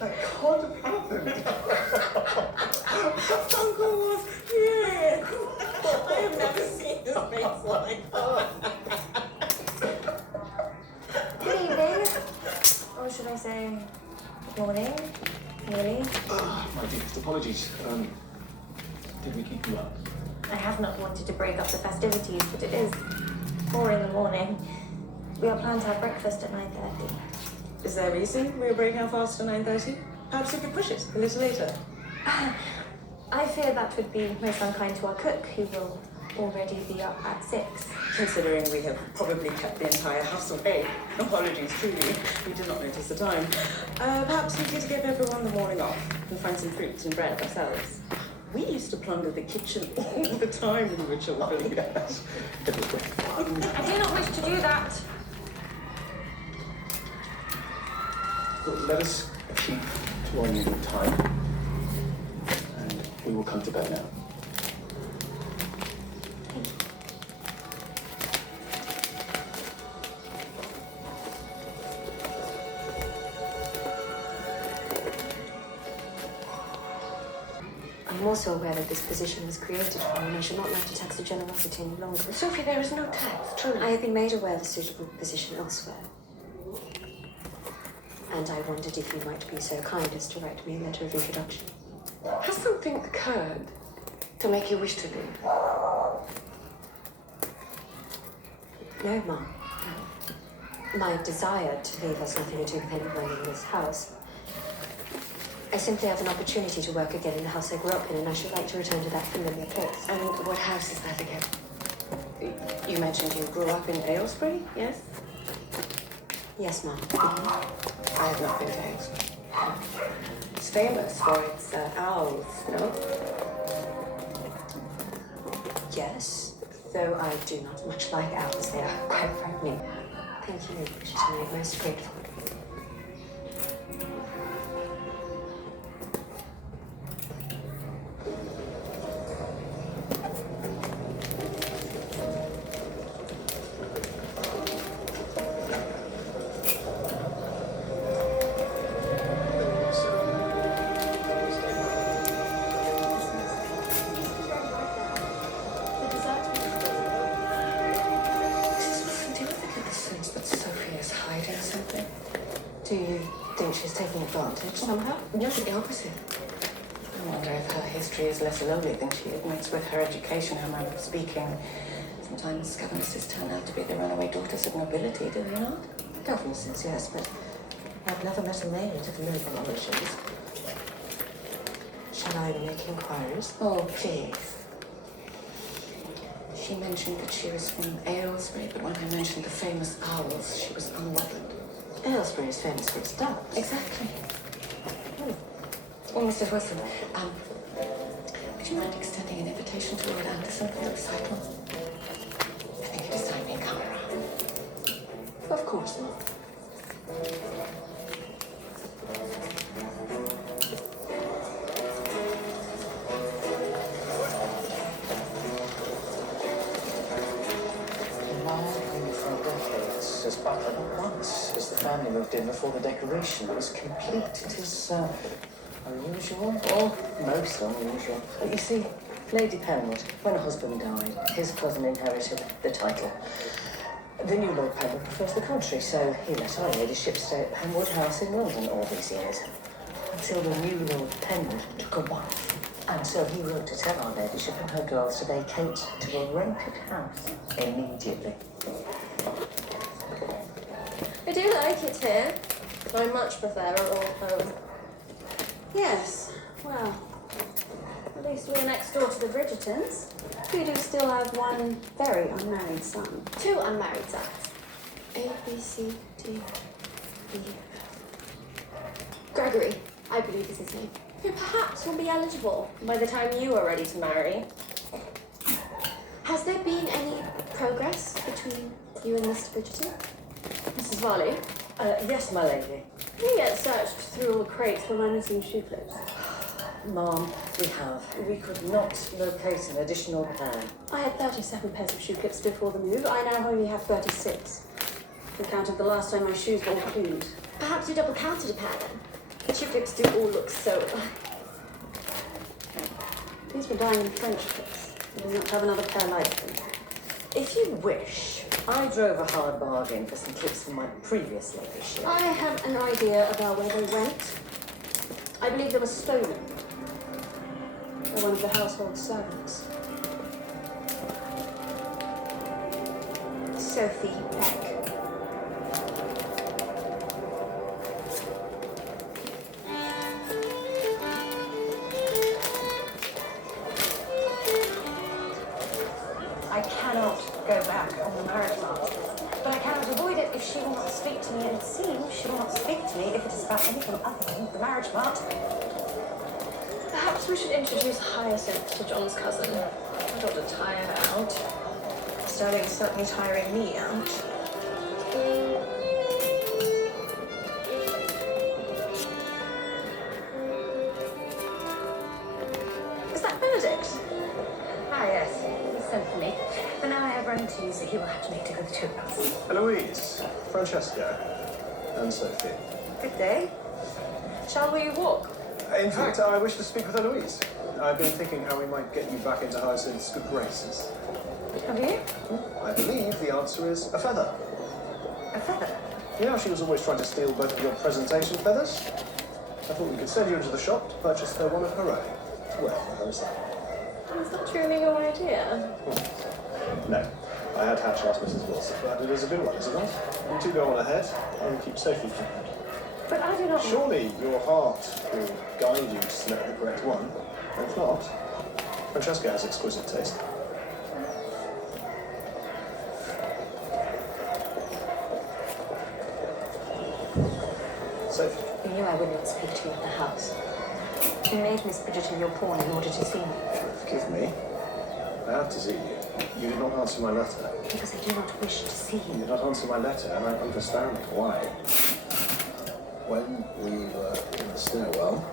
That can't have happened. Uncle was here. I have never seen his face like that. Good evening. Or should I say, good morning, nearly. My deepest apologies. Did we keep you up? I have not wanted to break up the festivities, but it is 4 in the morning. We are planned to have breakfast at 9:30. Is there a reason we're breaking our fast at 9:30? Perhaps we could push it a little later. I fear that would be most unkind to our cook, who will already be up at 6. Considering we have probably kept the entire house awake. Apologies, truly. We did not notice the time. Perhaps we could give everyone the morning off and find some fruits and bread ourselves. We used to plunder the kitchen all the time when we were children. Yes. It was great fun. I do not wish to do that. Well, let us keep to our usual time. And we will come to bed now. I'm also aware that this position was created for me, and I should not like to tax the generosity any longer. Sophie, there is no tax, truly. I have been made aware of a suitable position elsewhere. And I wondered if you might be so kind as to write me a letter of introduction. Has something occurred to make you wish to leave? No, Mom. No. My desire to leave has nothing to do with anyone in this house. I simply have an opportunity to work again in the house I grew up in, and I should like to return to that familiar place. And what house is that again? You mentioned you grew up in Aylesbury, yes? Yes, Mom. I have not been to Aylesbury. It's famous for its owls, no? Yes, though I do not much like owls. They are quite frightening. Thank you. She's made most grateful. Do you think she's taking advantage somehow? No, the opposite. I wonder if her history is less lowly than she admits. With her education, her manner of speaking. Sometimes governesses turn out to be the runaway daughters of nobility, do they not? Governesses, yes, but I've never met a maid of noble origins. Shall I make inquiries? Oh, please. She mentioned that she was from Aylesbury, but when I mentioned the famous owls, she was unruffled. Aylesbury is famous for its doves. Exactly. Well, Mrs. Wilson, would you mind extending an invitation to Lord Anderson for the recital? I think it is time he come around. Of course not. As butler not once, as the family moved in before the decoration was complete. It is unusual, or most unusual. But you see, Lady Penwood, when her husband died, his cousin inherited the title. The new Lord Penwood prefers the country, so he let our ladyship stay at Penwood House in London all these years. Until the new Lord Penwood took a wife. And so he wrote to tell our ladyship and her girls to vacate to a rented house immediately. I do like it here. I much prefer a old home. Yes, well, at least we're next door to the Bridgertons, who do still have one very unmarried son. 2 unmarried sons. A, B, C, D, E. Gregory, I believe is his name. Who perhaps will be eligible by the time you are ready to marry. Has there been any progress between you and Mr. Bridgerton? Mrs. Varley? Yes, my lady. Can you get searched through all the crates for my missing shoe clips? Ma'am, we have. We could not locate an additional pair. I had 37 pairs of shoe clips before the move. I now only have 36. The count of the last time my shoes were all cleaned. Perhaps we double counted a pair then. The triplets do all look so. These were diamond French clips. We do not have another pair like them. If you wish, I drove a hard bargain for some clips from my previous ladyship. I have an idea about where they went. I believe they were stolen by one of the household servants. Sophie Beck. I cannot go back on the marriage master, but I cannot avoid it if she will not speak to me, and it seems she will not speak to me if it is about anything other than the marriage mart. Perhaps we should introduce Hyacinth to John's cousin. I don't want to tire her out. Sterling is certainly tiring me out. Is that Benedict? Ah, yes. He sent for me. But now I have run to you, so he will have to make do with the two of us. Eloise, Francesca, and Sophie. Good day. Shall we walk? In fact, I wish to speak with Eloise. I've been thinking how we might get you back into Hyacinth's good graces. Have you? I believe the answer is a feather. A feather? You know, she was always trying to steal both of your presentation feathers. I thought we could send you into the shop to purchase her one of her own. Well, how's that? Is that truly your idea? No, I had hatched asked Mrs. Wilson, but it is a good one, is it not? You two go on ahead and keep Sophie covered. But I do not... Surely your heart will guide you to select the correct one. If not, Francesca has exquisite taste. Sophie. You knew I would not speak to you at the house. You made Miss Bridgerton your pawn in order to see me. Forgive me. I had to see you. You did not answer my letter. Because I do not wish to see You you. did not answer my letter, and I understand why. When we were in the stairwell,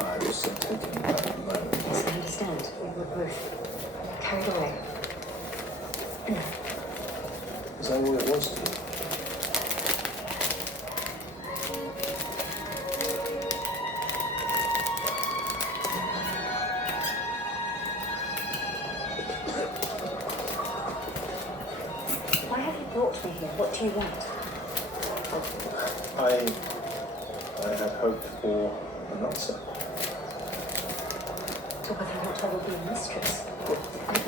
I was thinking about the moment. Yes, I understand. We were both carried away. No. Is that all it was to you? Why have you brought me here? What do you want? I had hoped for an answer. To whether or not I will be a mistress.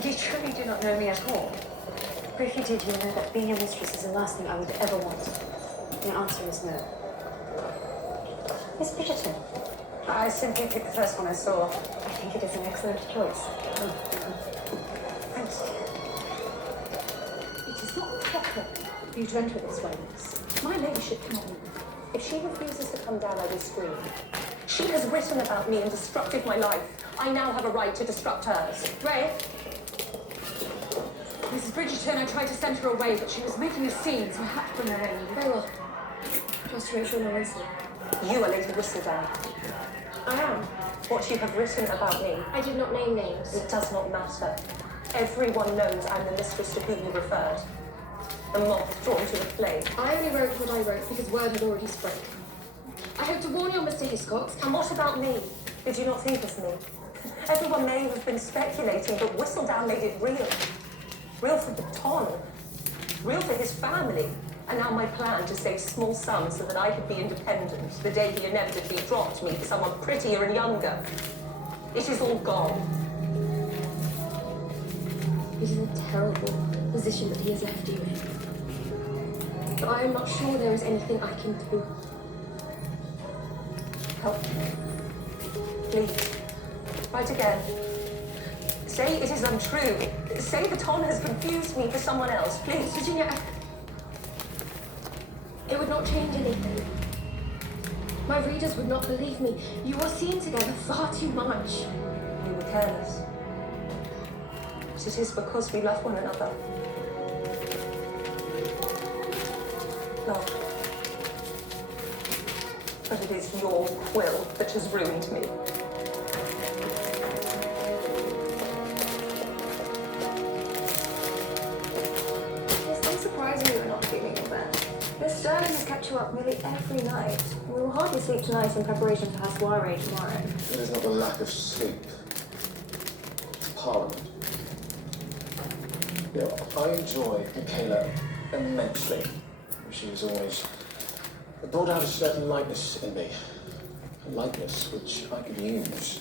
You truly do not know me at all. But if you did, you would know that being a mistress is the last thing I would ever want. The answer is no. Miss Bridgerton, I simply picked the first one I saw. I think it is an excellent choice. Thanks. It is not proper for you to enter this way, miss. My ladyship cannot move. If she refuses to come down, I will scream. She has written about me and disrupted my life. I now have a right to disrupt hers. Ray, Mrs. Bridgerton, I tried to send her away, but she was making a scene, so I had to bring her in. very well. Just to make sure no one's here. You are Lady Whistledown. I am. What you have written about me, I did not name names. it does not matter. Everyone knows I'm the mistress to whom you referred. The moth drawn to the flame. I only wrote what I wrote because word had already spread. I hope to warn you, Mr. Hiscox. And what about me? Did you not think of me? Everyone may have been speculating, but Whistledown made it real. Real for the Ton. Real for his family. And now my plan to save small sums so that I could be independent the day he inevitably dropped me for someone prettier and younger. It is all gone. It is a terrible position that he has left you in. But I am not sure there is anything I can do. Help me. Please. Write again. Say it is untrue. Say the Ton has confused me for someone else. Please. Virginia, it would not change anything. My readers would not believe me. You are seen together far too much. We were careless. But it is because we love one another. Love. But it is your will that has ruined me. It's unsurprising you are not feeling your best. Miss Sterling has kept you you up nearly every night. We will hardly sleep tonight in preparation for her soiree tomorrow. It is not the lack of sleep. It's Parliament. You know, I enjoy Michaela immensely. She has always brought out a certain lightness in me. A lightness which I could use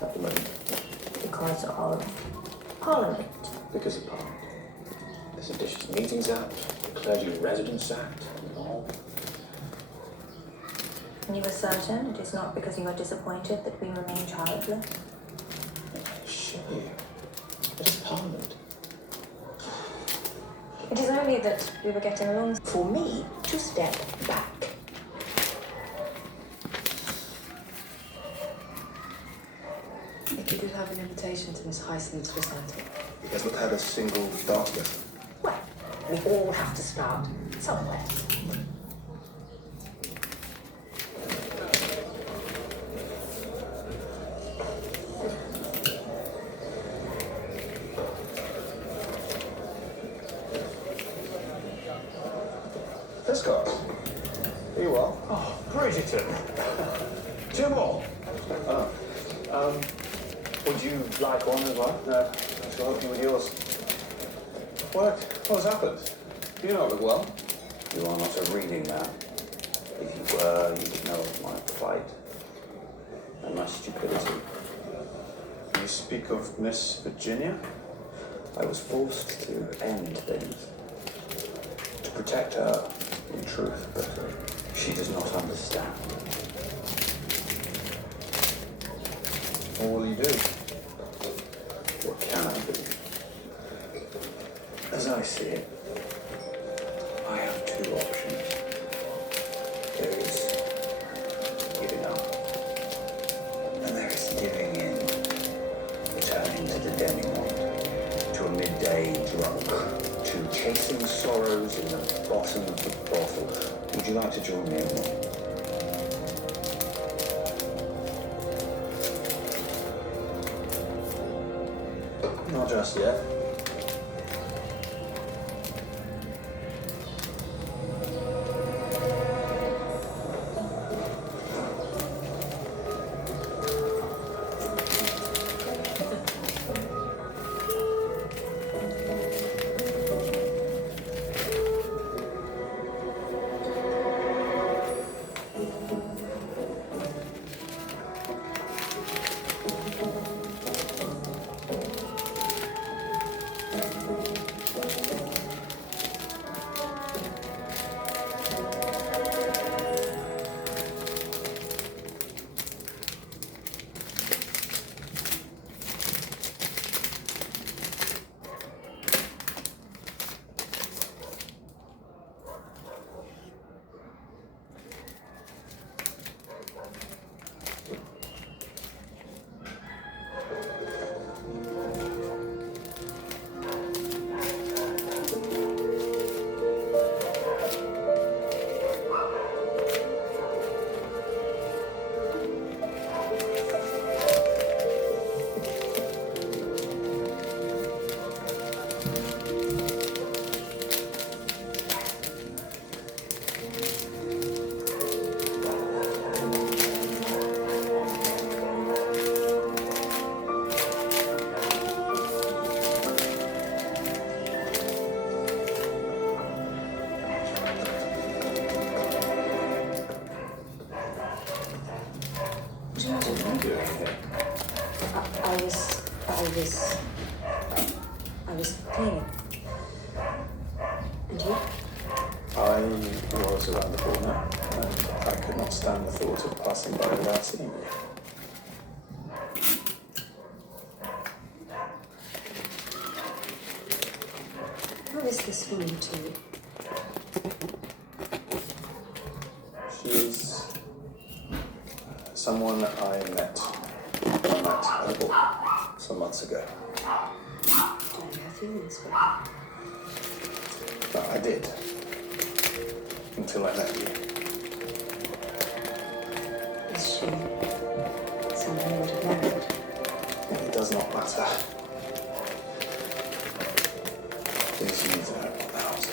at the moment. Because of Parliament. Because of Parliament. There's the District Meetings Act, the Clergy Residence Act, and all. And you are certain it is not because you are disappointed that we remain childless? I assure you, it is Parliament. It is only that we were getting along. For me to step back. If you did have an invitation to Miss Hyacinth's recital. He has not had a single dart yet. Well, we all have to start somewhere. Prescott, are you well? Oh, Bridgerton. 2 more. Would you like one as well? No, I shall help you with yours. What has happened? You do not look well. You are not a reading man. If you were, you would know of my plight and my stupidity. You speak of Miss Virginia? I was forced to end things. To protect her, in truth, but she does not understand. What will you do? What can I do? As I see it, I have 2 options. There is giving up, and there is giving in, returning to the denouement, to a midday drunk, to chasing sorrows in the bottom of the bottle. Would you like to join me in one? Not just yet. I was cleaning. And you? I was around the corner, and I could not stand the thought of passing by without seeing you. Who is this woman to you? She is someone I met at a ball some months ago. Do you have feelings for her? But I did, until I met you. Is she someone you would have married? It does not matter. It is you that I want the house.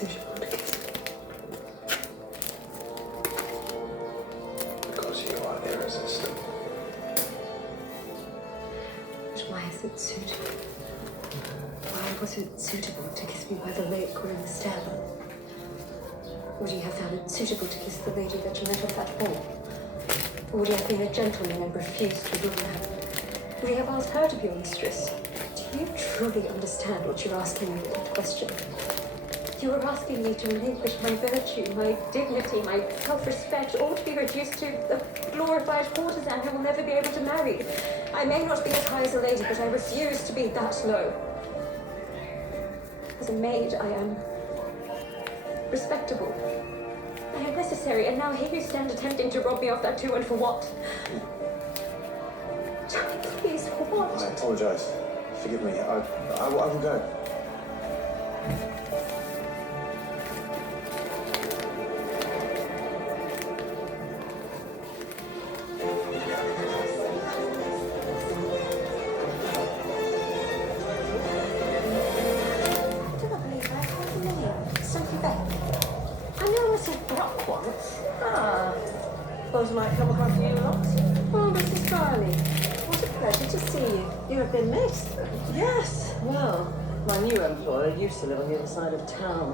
suitable to kiss? Because you are irresistible. But why is it suitable? Why was it suitable to kiss me by the lake or in the stairwell? Would you have found it suitable to kiss the lady that you met at that ball? Or would you have been a gentleman and refused to rule her? Would you have asked her to be your mistress? Do you truly understand what you're asking me with that question? You are asking me to relinquish my virtue, my dignity, my self-respect, all to be reduced to a glorified courtesan who will never be able to marry. I may not be as high as a lady, but I refuse to be that low. As a maid, I am respectable. I am necessary, and now here you stand attempting to rob me of that too, and for what? Tell me, please, for what? I apologise. Forgive me. I will go. I do not believe I heard the name. Sophie Beck. I know I said Brock once. Ah, suppose I might come across you lots. Oh, Mrs. Farley, what a pleasure to see you. You have been missed. Yes, well, my new employer used to live on the other side of town.